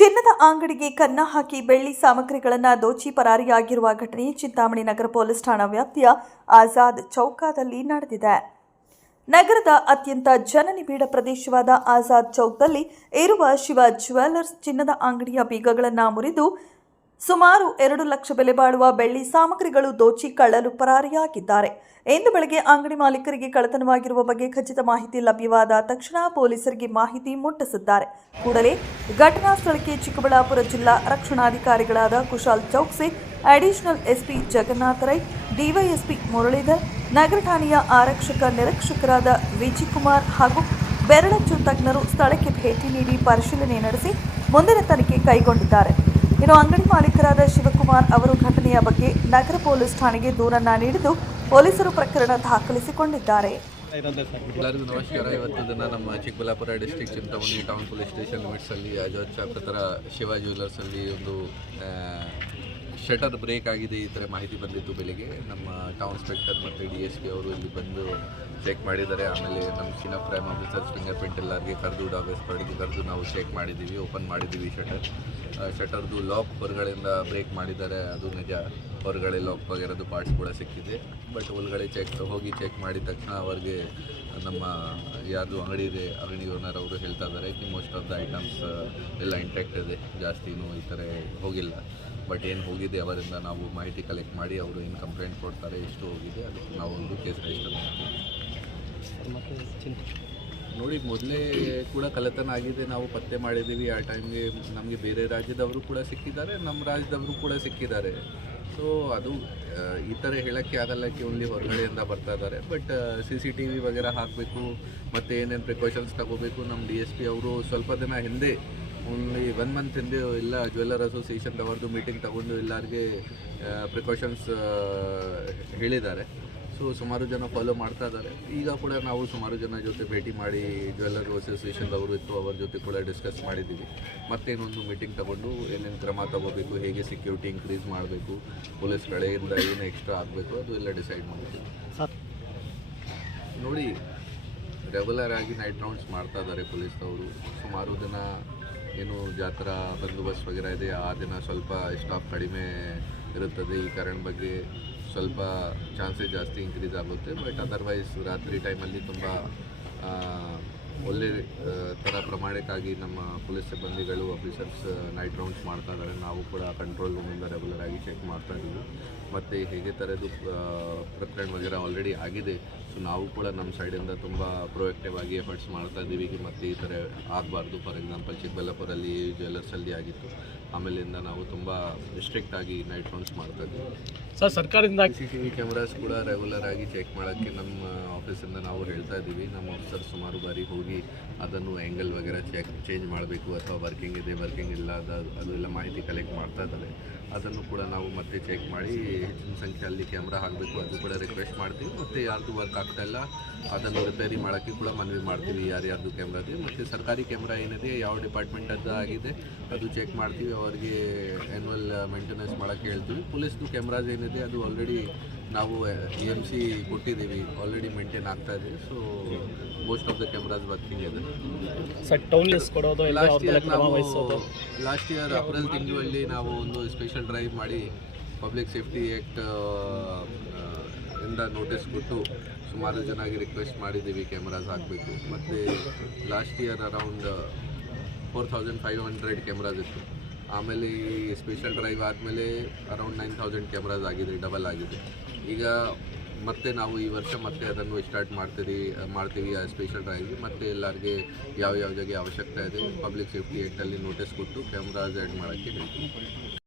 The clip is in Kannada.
ಚಿನ್ನದ ಅಂಗಡಿಗೆ ಕನ್ನ ಹಾಕಿ ಬೆಳ್ಳಿ ಸಾಮಗ್ರಿಗಳನ್ನು ದೋಚಿ ಪರಾರಿಯಾಗಿರುವ ಘಟನೆ ಚಿಂತಾಮಣಿ ನಗರ ಪೊಲೀಸ್ ಠಾಣಾ ವ್ಯಾಪ್ತಿಯ ಆಜಾದ್ ಚೌಕದಲ್ಲಿ ನಡೆದಿದೆ. ನಗರದ ಅತ್ಯಂತ ಜನನಿಬಿಡ ಪ್ರದೇಶವಾದ ಆಜಾದ್ ಚೌಕ್ದಲ್ಲಿ ಇರುವ ಶಿವ ಜ್ಯುವೆಲ್ಲರ್ಸ್ ಚಿನ್ನದ ಅಂಗಡಿಯ ಬೀಗಗಳನ್ನು ಮುರಿದು ಸುಮಾರು ಎರಡು ಲಕ್ಷ ಬೆಲೆ ಬಾಳುವ ಬೆಳ್ಳಿ ಸಾಮಗ್ರಿಗಳು ದೋಚಿ ಕಳ್ಳಲು ಪರಾರಿಯಾಗಿದ್ದಾರೆ. ಇಂದು ಬೆಳಗ್ಗೆ ಅಂಗಡಿ ಮಾಲೀಕರಿಗೆ ಕಳ್ಳತನವಾಗಿರುವ ಬಗ್ಗೆ ಖಚಿತ ಮಾಹಿತಿ ಲಭ್ಯವಾದ ತಕ್ಷಣ ಪೊಲೀಸರಿಗೆ ಮಾಹಿತಿ ಮುಟ್ಟಿಸಿದ್ದಾರೆ. ಕೂಡಲೇ ಘಟನಾ ಸ್ಥಳಕ್ಕೆ ಚಿಕ್ಕಬಳ್ಳಾಪುರ ಜಿಲ್ಲಾ ರಕ್ಷಣಾಧಿಕಾರಿಗಳಾದ Kushal Chouksi, additional SP Jagannatha Rai, DYSP Muralidhar, ನಗರ ಠಾಣೆಯ ಆರಕ್ಷಕ ನಿರೀಕ್ಷಕರಾದ ವಿಜಿಕುಮಾರ್ ಹಾಗೂ ಬೆರಳಚ್ಚು ತಜ್ಞರು ಸ್ಥಳಕ್ಕೆ ಭೇಟಿ ನೀಡಿ ಪರಿಶೀಲನೆ ನಡೆಸಿ ಮುಂದಿನ ತನಿಖೆ ಕೈಗೊಂಡಿದ್ದಾರೆ. ಇನ್ನು ಅಂಗಡಿ ಮಾಲೀಕರಾದ ಶಿವಕುಮಾರ್ ಅವರು ಘಟನೆಯ ಬಗ್ಗೆ ನಗರ ಪೊಲೀಸ್ ಠಾಣೆಗೆ ದೂರನ್ನ ನೀಡಿದ್ದು ಪೊಲೀಸರು ಪ್ರಕರಣ ದಾಖಲಿಸಿಕೊಂಡಿದ್ದಾರೆ. ಎಲ್ಲರಿಗೂ ನಮಸ್ಕಾರ. ಇವತ್ತು ದಿನ ನಮ್ಮ Chikkaballapura district Chintamani town police station ಲಿಮಿಟ್ಸಲ್ಲಿ ಅಲ್ಲಿ ಹತ್ರ ಶಿವ ಜ್ಯುವೆಲ್ಲರ್ಸಲ್ಲಿ ಒಂದು ಶಟರ್ ಬ್ರೇಕ್ ಆಗಿದೆ ಈ ಥರ ಮಾಹಿತಿ ಬಂದಿತ್ತು ಬೆಳಿಗ್ಗೆ. ನಮ್ಮ ಟೌನ್ ಇನ್ಸ್ಪೆಕ್ಟರ್ ಮತ್ತು ಡಿ ಎಸ್ ಪಿ ಅವರು ಇಲ್ಲಿ ಬಂದು ಚೆಕ್ ಮಾಡಿದ್ದಾರೆ. ಆಮೇಲೆ ನಮ್ಮ ಚಿನ್ನ ಪ್ರೈಮ್ ಆಫೀಸರ್ ಫಿಂಗರ್ ಪ್ರಿಂಟ್ ಎಲ್ಲರಿಗೆ ಕರೆದು ಡಾಬೇಸ್ ಪಡೆದು ಕರೆದು ನಾವು ಚೆಕ್ ಮಾಡಿದ್ದೀವಿ ಓಪನ್ ಮಾಡಿದ್ದೀವಿ ಶಟರ್. ಶಟರ್ದು ಲಾಕ್ ಹೊರಗಡೆಯಿಂದ ಬ್ರೇಕ್ ಮಾಡಿದ್ದಾರೆ. ಅದು ನಿಜ. ಲಾಕ್ ಆಗಿರೋದು ಪಾರ್ಟ್ಸ್ ಕೂಡ ಸಿಕ್ಕಿದೆ. ಬಟ್ ಒಳಗಡೆ ಚೆಕ್ ಹೋಗಿ ಚೆಕ್ ಮಾಡಿದ ತಕ್ಷಣ ಅವರಿಗೆ ನಮ್ಮ ಯಾರ್ದು ಅಂಗಡಿ ಇದೆ, ಅಂಗಡಿ ಓನರ್ ಅವರು ಹೇಳ್ತಾ ಇದ್ದಾರೆ ಕಿ ಮೋಸ್ಟ್ ಆಫ್ ದ ಐಟಮ್ಸ್ ಎಲ್ಲ ಇಂಟ್ಯಾಕ್ಟ್ ಇದೆ. ಜಾಸ್ತಿನೂ ಈ ಥರ ಹೋಗಿಲ್ಲ. ಬಟ್ ಏನು ಹೋಗಿದೆ ಅವರಿಂದ ನಾವು ಮಾಹಿತಿ ಕಲೆಕ್ಟ್ ಮಾಡಿ ಅವರು ಏನು ಕಂಪ್ಲೇಂಟ್ ಕೊಡ್ತಾರೆ, ಎಷ್ಟು ಹೋಗಿದೆ, ಅದಕ್ಕೆ ನಾವು ಒಂದು ಕೇಸ್ ರಿಜಿಸ್ಟರ್ ಮಾಡ್ತೀವಿ. ನೋಡಿ, ಮೊದಲೇ ಕೂಡ ಕಳ್ಳತನ ಆಗಿದೆ. ನಾವು ಪತ್ತೆ ಮಾಡಿದ್ದೀವಿ. ಆ ಟೈಮ್ಗೆ ನಮಗೆ ಬೇರೆ ರಾಜ್ಯದವರು ಕೂಡ ಸಿಕ್ಕಿದ್ದಾರೆ ನಮ್ಮ ರಾಜ್ಯದವರು ಕೂಡ ಸಿಕ್ಕಿದ್ದಾರೆ. ಸೊ ಅದು ಈ ಥರ ಹೇಳೋಕ್ಕೆ ಆಗಲ್ಲ ಓನ್ಲಿ ಹೊರಗಡೆಯಿಂದ ಬರ್ತಾ ಇದ್ದಾರೆ. But C C T V ವಗೇರಾ ಹಾಕಬೇಕು, ಮತ್ತು ಏನೇನು ಪ್ರಿಕಾಷನ್ಸ್ ತಗೋಬೇಕು ನಮ್ಮ ಡಿ ಎಸ್ ಪಿ ಅವರು ಸ್ವಲ್ಪ ದಿನ ಹಿಂದೆ ಓನ್ಲಿ ಒನ್ ಮಂತ್ ಹಿಂದೆ ಎಲ್ಲ ಜ್ಯುವೆಲ್ಲರ್ ಅಸೋಸಿಯೇಷನ್ ಅವ್ರದ್ದು ಮೀಟಿಂಗ್ ತಗೊಂಡು ಎಲ್ಲರಿಗೆ ಪ್ರಿಕಾಷನ್ಸ್ ಹೇಳಿದ್ದಾರೆ. ಸೊ ಸುಮಾರು ಜನ ಫಾಲೋ ಮಾಡ್ತಾ ಇದ್ದಾರೆ. ಈಗ ಕೂಡ ನಾವು ಸುಮಾರು ಜನ ಜೊತೆ ಭೇಟಿ ಮಾಡಿ ಜ್ಯುವೆಲ್ಲರ್ ಅಸೋಸಿಯೇಷನ್ದವರು ಇತ್ತು ಅವ್ರ ಜೊತೆ ಕೂಡ ಡಿಸ್ಕಸ್ ಮಾಡಿದ್ದೀವಿ. ಮತ್ತೇನೊಂದು ಮೀಟಿಂಗ್ ತಗೊಂಡು ಏನೇನು ಕ್ರಮ ತಗೋಬೇಕು ಹೇಗೆ ಸೆಕ್ಯೂರಿಟಿ ಇನ್ಕ್ರೀಸ್ ಮಾಡಬೇಕು ಪೊಲೀಸ್ ಕಡೆಯಿಂದ ಏನು ಎಕ್ಸ್ಟ್ರಾ ಆಗಬೇಕು ಅದು ಎಲ್ಲ ಡಿಸೈಡ್ ಮಾಡಿದ್ದೀವಿ ನೋಡಿ ರೆಗ್ಯುಲರ್ ಆಗಿ ನೈಟ್ ರೌಂಡ್ಸ್ ಮಾಡ್ತಾ ಇದ್ದಾರೆ ಪೊಲೀಸ್ನವರು ಸುಮಾರು ದಿನ ಏನು ಜಾತ್ರಾ ಬಂದೋಬಸ್ತ್ ವಗೇರೆ ಇದೆ ಆ ದಿನ ಸ್ವಲ್ಪ ಸ್ಟಾಫ್ ಕಡಿಮೆ ಇರುತ್ತದೆ. ಈ ಕಾರಣ ಬಗ್ಗೆ ಸ್ವಲ್ಪ ಚಾನ್ಸಸ್ ಜಾಸ್ತಿ ಇನ್ಕ್ರೀಸ್ ಆಗುತ್ತೆ. ಬಟ್ ಅದರ್ವೈಸ್ ರಾತ್ರಿ ಟೈಮಲ್ಲಿ ತುಂಬ ಒಳ್ಳೆ ಥರ ಪ್ರಮಾಣಕ್ಕಾಗಿ ನಮ್ಮ ಪೊಲೀಸ್ ಸಿಬ್ಬಂದಿಗಳು ಆಫೀಸರ್ಸ್ ನೈಟ್ ರೌಂಡ್ಸ್ ಮಾಡ್ತಾ ಇದ್ದಾರೆ. ನಾವು ಕೂಡ ಕಂಟ್ರೋಲ್ ರೂಮಿಂದ ರೆಗ್ಯುಲರ್ ಆಗಿ ಚೆಕ್ ಮಾಡ್ತಾ ಇದ್ದೀವಿ. ಮತ್ತು ಹೇಗೆ ಥರದ್ದು ಪ್ರಕರಣ ವಗೇರೆ ಆಲ್ರೆಡಿ ಆಗಿದೆ. ಸೊ ನಾವು ಕೂಡ ನಮ್ಮ ಸೈಡಿಂದ ತುಂಬ ಪ್ರೊಯಾಕ್ಟಿವ್ ಆಗಿ ಎಫರ್ಟ್ಸ್ ಮಾಡ್ತಾ ಇದ್ದೀವಿ. ಮತ್ತು ಈ ಥರ ಆಗಬಾರ್ದು. ಫಾರ್ ಎಕ್ಸಾಂಪಲ್ ಚಿಕ್ಕಬಳ್ಳಾಪುರಲ್ಲಿ ಜ್ಯುವೆಲ್ಲರ್ಸಲ್ಲಿ ಆಗಿತ್ತು. ಆಮೇಲಿಂದ ನಾವು ತುಂಬ ಸ್ಟ್ರಿಕ್ಟ್ ಆಗಿ ನೈಟ್ ರೌಂಡ್ಸ್ ಮಾಡ್ತಾ ಇದ್ದೀವಿ. ಸರ್ ಸರ್ಕಾರದಿಂದ C C T V cameras ಕೂಡ ರೆಗ್ಯುಲರ್ ಆಗಿ ಚೆಕ್ ಮಾಡೋಕ್ಕೆ ನಮ್ಮ ಆಫೀಸಿಂದ ನಾವು ಹೇಳ್ತಾ ಇದ್ದೀವಿ. ನಮ್ಮ ಆಫೀಸರ್ ಸುಮಾರು ಬಾರಿ ಹೋಗಿ ಅದನ್ನು ಆ್ಯಂಗಲ್ ವಗೇರೆ ಚೆಕ್ ಚೇಂಜ್ ಮಾಡಬೇಕು ಅಥವಾ ವರ್ಕಿಂಗ್ ಇದೆ ವರ್ಕಿಂಗ್ ಇಲ್ಲ ಅದು ಅದು ಎಲ್ಲ ಮಾಹಿತಿ ಕಲೆಕ್ಟ್ ಮಾಡ್ತಾ ಇದ್ದಾರೆ. ಅದನ್ನು ಕೂಡ ನಾವು ಮತ್ತೆ ಚೆಕ್ ಮಾಡಿ ಹೆಚ್ಚಿನ ಸಂಖ್ಯೆಯಲ್ಲಿ ಕ್ಯಾಮ್ರಾ ಹಾಕಬೇಕು ಅದು ಕೂಡ ರಿಕ್ವೆಸ್ಟ್ ಮಾಡ್ತೀವಿ. ಮತ್ತು ಯಾರ್ದು ವರ್ಕ್ ಆಗ್ತಾ ಇಲ್ಲ ಅದನ್ನು ರಿಪೇರಿ ಮಾಡೋಕ್ಕೆ ಕೂಡ ಮನವಿ ಮಾಡ್ತೀವಿ. ಯಾರ್ಯಾರ್ದು ಕ್ಯಾಮ್ರಾ ಇದೆ. ಮತ್ತು ಸರ್ಕಾರಿ ಕ್ಯಾಮ್ರಾ ಏನಿದೆ ಯಾವ ಡಿಪಾರ್ಟ್ಮೆಂಟ್ ಅದು ಆಗಿದೆ ಅದು ಚೆಕ್ ಮಾಡ್ತೀವಿ. ಅವರಿಗೆ ಆ್ಯನ್ಯಲ್ ಮೇಂಟೆನೆನ್ಸ್ ಮಾಡೋಕ್ಕೆ ಹೇಳ್ತೀವಿ. ಪೊಲೀಸ್ದು ಕ್ಯಾಮ್ರಾಸ್ ಏನಿದೆ ಅದು ಆಲ್ರೆಡಿ ನಾವು ಇ ಎಂ ಸಿ ಕೊಟ್ಟಿದ್ದೀವಿ. ಆಲ್ರೆಡಿ ಮೇಂಟೈನ್ ಆಗ್ತಾ ಇದೆ. So most of the cameras working ಇದೆ. ಲಿಸ್ಟ್ ಇಯರ್ ನಾವು ಲಾಸ್ಟ್ ಇಯರ್ ಏಪ್ರಿಲ್ ತಿಂಗಳಲ್ಲಿ ನಾವು ಒಂದು ಸ್ಪೆಷಲ್ ಡ್ರೈವ್ ಮಾಡಿ ಪಬ್ಲಿಕ್ ಸೇಫ್ಟಿ ಆ್ಯಕ್ಟ್ ಇಂದ ನೋಟಿಸ್ ಕೊಟ್ಟು ಸುಮಾರು ಜನಾಗಿ ರಿಕ್ವೆಸ್ಟ್ ಮಾಡಿದ್ದೀವಿ ಕ್ಯಾಮ್ರಾಸ್ ಹಾಕಬೇಕು. ಮತ್ತು last year around four thousand five hundred cameras ಇತ್ತು. ಆಮೇಲೆ ಈ ಸ್ಪೆಷಲ್ ಡ್ರೈವ್ ಆದಮೇಲೆ ಅರೌಂಡ್ ನೈನ್ ತೌಸಂಡ್ ಕ್ಯಾಮ್ರಾಸ್ ಆಗಿದೆ ಡಬಲ್ ಆಗಿದೆ. ಈಗ ಮತ್ತೆ ನಾವು ಈ ವರ್ಷ ಮತ್ತೆ ಅದನ್ನು ಸ್ಟಾರ್ಟ್ ಮಾಡ್ತೀವಿ ಮಾಡ್ತೀವಿ ಆ ಸ್ಪೆಷಲ್ ಡ್ರೈವ್ ಮತ್ತೆ ಎಲ್ಲರಿಗೆ ಯಾವ ಯಾವ ಜಾಗ ಅವಶ್ಯಕತೆ ಇದೆ ಪಬ್ಲಿಕ್ ಸೇಫ್ಟಿ ಆ್ಯಕ್ಟಲ್ಲಿ ನೋಟಿಸ್ ಕೊಟ್ಟು ಕ್ಯಾಮ್ರಾಸ್ ಆ್ಯಡ್ ಮಾಡೋಕ್ಕೆ ಹೇಳ್ತೀವಿ.